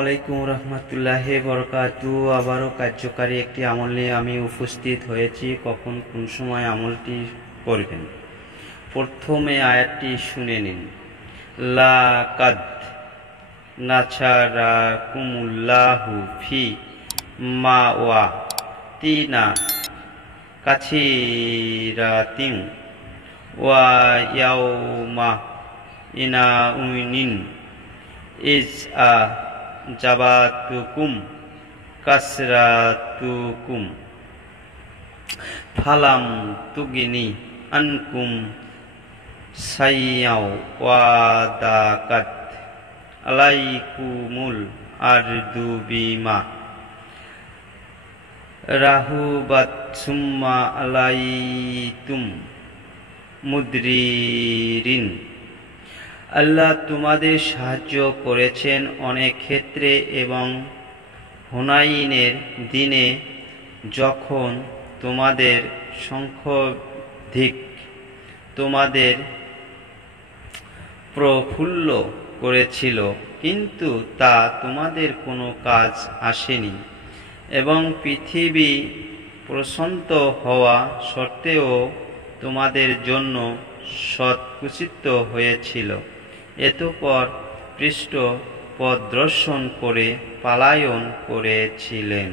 আলাইকুম রহমতুল্লাহি বরকাতু। আবারও কার্যকারী একটি আমল নিয়ে আমি উপস্থিত হয়েছি। কখন কোন সময় আমলটি করবেন, প্রথমে আয়াতটি শুনে নিন। লাকাদ নাছারাকুমুল্লাহু ফি মাওয়াতিনা কাছিরাতিন ওয়া ইয়াউমা ইনাউনিন ইজ জাবাতুকুম কাসরাতুকুম ফালাম তুগিনি আনকুম সাইয়াও ওয়াদাকাত আলাইকুমুল আরদু বিমা রাহুবাত সুম্মা আলাইতুম মুদরিরিন। আল্লাহ তোমাদের সাহায্য করেছেন অনেক ক্ষেত্রে, এবং হুনাইনের দিনে যখন তোমাদের সংখ্যাধিক তোমাদের প্রফুল্ল করেছিল, কিন্তু তা তোমাদের কোনো কাজ আসেনি, এবং পৃথিবী প্রশান্ত হওয়া সত্ত্বেও তোমাদের জন্য সৎকুচিত হয়েছিল। এতপর পৃষ্ঠ প্রদর্শন করে পলায়ন করেছিলেন।